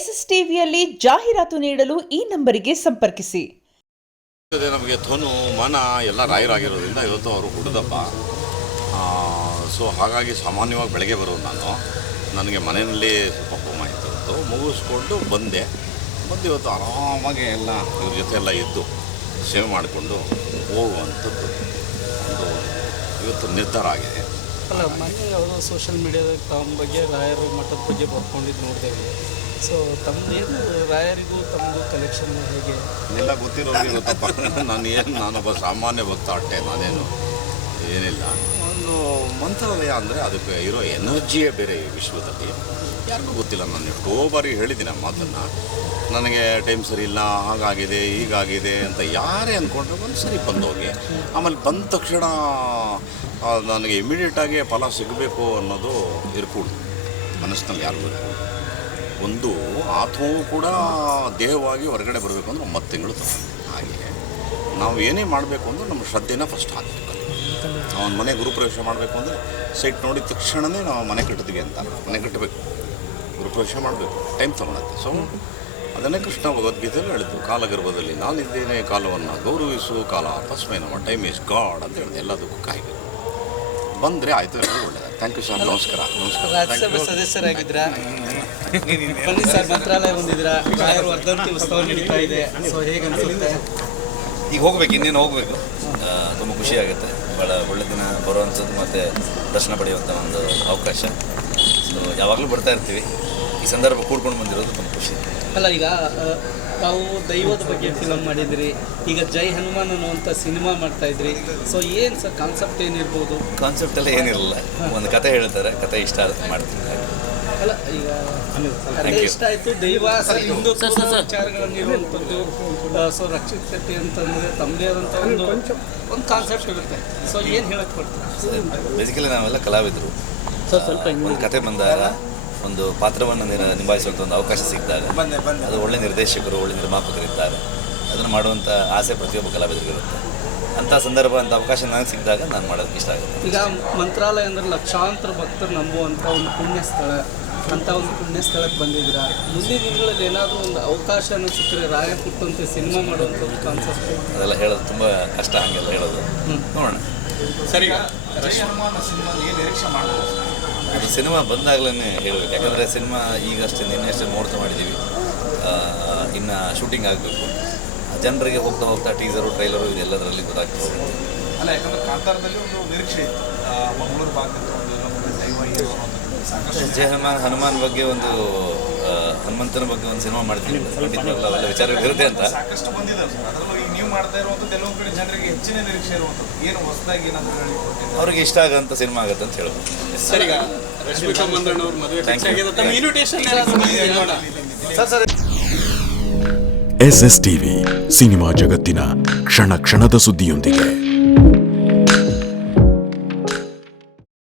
SSTVಯಲ್ಲಿ ಜಾಹೀರಾತು ನೀಡಲು ಈ ನಂಬರಿಗೆ ಸಂಪರ್ಕಿಸಿ. ನಮಗೆ ತನು ಮನ ಎಲ್ಲ ರಾಯರಾಗಿರೋದ್ರಿಂದ ಇವತ್ತು ಅವರು ಹುಡುದಪ್ಪ. ಸೊ ಹಾಗಾಗಿ ಸಾಮಾನ್ಯವಾಗಿ ಬೆಳಗ್ಗೆ ಬರೋದು ನನಗೆ ಮನೆಯಲ್ಲಿ ಸ್ವಲ್ಪ ಹೋಮ ಇತ್ತು, ಮುಗಿಸ್ಕೊಂಡು ಬಂದೆ. ಇವತ್ತು ಆರಾಮಾಗಿ ಎಲ್ಲ ಇವ್ರ ಜೊತೆ ಎಲ್ಲ ಇದ್ದು ಸೇವೆ ಮಾಡಿಕೊಂಡು ಹೋಗುವಂಥದ್ದು ಒಂದು ಇವತ್ತು ನಿರ್ಧಾರ ಆಗಿದೆ. ಅಲ್ಲ, ಮೊನ್ನೆ ಯಾವುದೋ ಸೋಷಿಯಲ್ ಮೀಡಿಯಾದಾಗ ತಮ್ಮ ಬಗ್ಗೆ ರಾಯರ ಮಠದ ಬಗ್ಗೆ ಬರ್ಕೊಂಡಿದ್ದು ನೋಡಿದ್ದೇವೆ. ಸೊ ತಮ್ಮದೇನು ರಾಯರಿಗೂ ತಮ್ಮದು ಕಲೆಕ್ಷನ್ ಹೇಗೆ ಎಲ್ಲ ಗೊತ್ತಿರೋರಿಗೆ ಗೊತ್ತಪ್ಪ. ನಾನೊಬ್ಬ ಸಾಮಾನ್ಯ ಭಕ್ತ ಅಷ್ಟೇ, ನಾನೇನು ಏನಿಲ್ಲ. ಒಂದು ಮಂತ್ರಾಲಯ ಅಂದರೆ ಅದಕ್ಕೆ ಇರೋ ಎನರ್ಜಿಯೇ ಬೇರೆ ಈ ವಿಶ್ವದಲ್ಲಿ. ಯಾರಿಗೂ ಗೊತ್ತಿಲ್ಲ. ನಾನು ಎಷ್ಟೋ ಬಾರಿ ಹೇಳಿದ್ದೀನಿ ಆ ಮಾತನ್ನು. ನನಗೆ ಟೈಮ್ ಸರಿ ಇಲ್ಲ, ಹಾಗಾಗಿದೆ ಹೀಗಾಗಿದೆ ಅಂತ ಯಾರೇ ಅಂದ್ಕೊಂಡ್ರೆ ಒಂದು ಸರಿ ಬಂದೋಗಿ, ಆಮೇಲೆ ಬಂದ ತಕ್ಷಣ ನನಗೆ ಇಮಿಡಿಯೇಟಾಗಿ ಫಲ ಸಿಗಬೇಕು ಅನ್ನೋದು ಇರ್ಕೂಡ್ದು ಮನಸ್ಸಿನಲ್ಲಿ. ಯಾರು ಒಂದು ಆತ್ಮವೂ ಕೂಡ ದೇಹವಾಗಿ ಹೊರಗಡೆ ಬರಬೇಕು ಅಂದರೆ 9 ತಿಂಗಳು ತಗೊಂಡು. ಹಾಗೆ ನಾವು ಏನೇ ಮಾಡಬೇಕು ಅಂದರೆ ನಮ್ಮ ಶ್ರದ್ಧೆನ ಫಸ್ಟ್ ಹಾಕಬೇಕು. ಅವನ ಮನೆ ಗುರುಪ್ರವೇಶ ಮಾಡಬೇಕು ಅಂದರೆ ಸೈಟ್ ನೋಡಿದ ತಕ್ಷಣವೇ ನಾವು ಮನೆ ಕಟ್ಟಿದ್ವಿ ಅಂತ ಮನೆ ಕಟ್ಟಬೇಕು, ಗುರುಪ್ರವೇಶ ಮಾಡಬೇಕು, ಟೈಮ್ ತೊಗೊಳತ್ತೆ. ಸೊ ಅದನ್ನೇ ಕೃಷ್ಣ ಭಗವದ್ಗೀತೆಯಲ್ಲಿ ಹೇಳಿದ್ದು, ಕಾಲಗರ್ಭದಲ್ಲಿ ನಾನಿದ್ದೇನೆ, ಕಾಲವನ್ನು ಗೌರವಿಸು, ಕಾಲ ತಸ್ಮೈ ನಮಃ, ಟೈಮ್ ಈಸ್ ಗಾಡ್ ಅಂತ ಹೇಳಿದೆ. ಎಲ್ಲದಕ್ಕೂ ಕಾಯಬೇಕು. ಬಂದರೆ ಆಯಿತು, ಎಲ್ಲರೂ ಒಳ್ಳೆಯದು. Thank you sir. ನಮಸ್ಕಾರ. ರಾಜ್ಯಸಭೆ ಸದಸ್ಯರಾಗಿದ್ದೀರಾ, ಬನ್ನಿ ಸರ್, ಮಂತ್ರಾಲಯ ಬಂದಿದ್ದೀರಾ, ರಾಯರ ವರ್ಧಂತಿ ಉತ್ಸವ ನಡೀತಾ ಇದೆ. ಸೊ ಹೇಗೆ ಅನಿಸುತ್ತೆ? ಈಗ ಹೋಗ್ಬೇಕು, ಇನ್ನೇನು ಹೋಗಬೇಕು. ತುಂಬ ಖುಷಿಯಾಗುತ್ತೆ. ಭಾಳ ಒಳ್ಳೆ ದಿನ ಬರುವಂಥದ್ದು ಮತ್ತು ದರ್ಶನ ಪಡೆಯುವಂಥ ಒಂದು ಅವಕಾಶ. ಸೊ ಯಾವಾಗಲೂ ಬರ್ತಾ ಇರ್ತೀವಿ. ಈ ಸಂದರ್ಭ ಕೂಡ್ಕೊಂಡು ಬಂದಿರೋದು ತುಂಬ ಖುಷಿ. ಅಲ್ಲ, ಈಗ ತಾವು ದೈವದ ಬಗ್ಗೆ ಫಿಲಮ್ ಮಾಡಿದಿರಿ, ಈಗ ಜೈ ಹನುಮಾನ್ ಅನ್ನುವಂಥ ಸಿನಿಮಾ ಮಾಡ್ತಾಯಿದ್ರಿ. ಸೊ ಏನು ಸರ್ ಕಾನ್ಸೆಪ್ಟ್ ಏನಿರ್ಬೋದು? ಕಾನ್ಸೆಪ್ಟೆಲ್ಲ ಏನಿರಲ್ಲ, ಒಂದು ಕತೆ ಹೇಳ್ತಾರೆ, ಕತೆ ಇಷ್ಟ ಆಗುತ್ತೆ ಮಾಡ್ತೀನಿ. ಅಲ್ಲ, ಈಗ ಕತೆ ಇಷ್ಟ ಆಯಿತು, ದೈವ ಹಿಂದುತ್ವ ವಿಚಾರಗಳನ್ನಿರುವಂಥದ್ದು. ಸೊ ರಕ್ಷಿತತೆ ಅಂತಂದರೆ ತಮ್ಮದೇ ಆದಂಥ ಒಂದು ಕಾನ್ಸೆಪ್ಟ್ ಇರುತ್ತೆ. ಸೊ ಏನು ಹೇಳಕ್ಕೆ ಕೊಡ್ತೀವಿ? ಬೇಸಿಕಲಿ ನಾವೆಲ್ಲ ಕಲಾವಿದರು. ಸ್ವಲ್ಪ ಒಂದು ಕತೆ ಬಂದಾಗ, ಒಂದು ಪಾತ್ರವನ್ನು ನಿಭಾಯಿಸುವಂಥ ಒಂದು ಅವಕಾಶ ಸಿಕ್ಕಿದಾಗ, ಅದು ಒಳ್ಳೆ ನಿರ್ದೇಶಕರು, ಒಳ್ಳೆ ನಿರ್ಮಾಪಕರಿದ್ದಾರೆ, ಅದನ್ನು ಮಾಡುವಂಥ ಆಸೆ ಪ್ರತಿಯೊಬ್ಬ ಕಲಾವಿದರಿಗಿರುತ್ತೆ. ಅಂಥ ಸಂದರ್ಭ, ಅಂಥ ಅವಕಾಶ ನನಗೆ ಸಿಕ್ಕಿದಾಗ ನಾನು ಮಾಡೋದಕ್ಕೆ ಇಷ್ಟ ಆಗುತ್ತೆ. ಈಗ ಮಂತ್ರಾಲಯ ಅಂದರೆ ಲಕ್ಷಾಂತರ ಭಕ್ತರು ನಂಬುವಂಥ ಒಂದು ಪುಣ್ಯ ಸ್ಥಳ. ಅಂಥ ಒಂದು ಪುಣ್ಯ ಸ್ಥಳಕ್ಕೆ ಬಂದಿದ್ದೀರಾ. ಮುಂದಿನ ದಿನಗಳಲ್ಲಿ ಏನಾದರೂ ಒಂದು ಅವಕಾಶನ ಸಿಕ್ಕರೆ ರಾಯ ಕೊಟ್ಟಂತೆ ಸಿನಿಮಾ ಮಾಡುವಂಥ ಒಂದು ಕಾನ್ಸೆಪ್ಟ್ ಅದೆಲ್ಲ ಹೇಳೋದು ತುಂಬ ಕಷ್ಟ, ಹಾಗೆಲ್ಲ ಹೇಳೋದು. ನೋಡೋಣ. ಸರಿ, ಅದು ಸಿನಿಮಾ ಬಂದಾಗಲೇ ಹೇಳಬೇಕು. ಯಾಕಂದರೆ ಸಿನಿಮಾ ಈಗಷ್ಟೇ ನಿನ್ನೆಷ್ಟೇ ಮುಹೂರ್ತ ಮಾಡಿದ್ದೀವಿ, ಇನ್ನು ಶೂಟಿಂಗ್ ಆಗಬೇಕು. ಜನರಿಗೆ ಹೋಗ್ತಾ ಹೋಗ್ತಾ ಟೀಸರು, ಟ್ರೈಲರು ಇದೆಲ್ಲದರಲ್ಲಿ ಗೊತ್ತಾಗ್ತದೆ. ಅಲ್ಲ, ಯಾಕಂದರೆ ಕಾಂತಾರದಲ್ಲಿ ಒಂದು ನಿರೀಕ್ಷೆ ಇತ್ತು, ಮಂಗಳೂರು ಭಾಗದಲ್ಲಿ ಜೈ ಹನುಮಾನ್ ಬಗ್ಗೆ ಒಂದು ಹನುಮಂತನ ಬಗ್ಗೆ ಒಂದು ಸಿನಿಮಾ ಮಾಡ್ತೀವಿ, ಖಂಡಿತವಾಗ್ಲೂ ಅವೆಲ್ಲ ವಿಚಾರಗಳಿರುತ್ತೆ ಅಂತ ಸಾಕಷ್ಟು ಬಂದಿದ್ದಾರೆ ಸರ್. ಅದರಲ್ಲೂ ಈಗ ನೀವು ಮಾಡ್ತಾ ಇರುವಂಥದ್ದು ಎಲ್ಲೊಂದು ಕಡೆ ಜನರಿಗೆ ಹೆಚ್ಚಿನ ನಿರೀಕ್ಷೆ ಇರುವಂಥದ್ದು. ಏನು ಹೊಸದಾಗಿ ಏನಾದರೂ ಅವ್ರಿಗೆ ಇಷ್ಟ ಆಗೋಂಥ ಸಿನಿಮಾ ಆಗುತ್ತೆ ಅಂತ ಹೇಳ್ಬೋದು. ಸರಿ, ರಶ್ಮಿಕಾ ಮಂದಣ್ಣ ಅವ್ರ ಮದುವೆ ಇನ್ವಿಟೇಷನ್ ಸರ್. SSTV ಸಿನಿಮಾ ಜಗತ್ತಿನ ಕ್ಷಣ ಕ್ಷಣದ ಸುದ್ದಿಯೊಂದಿಗೆ.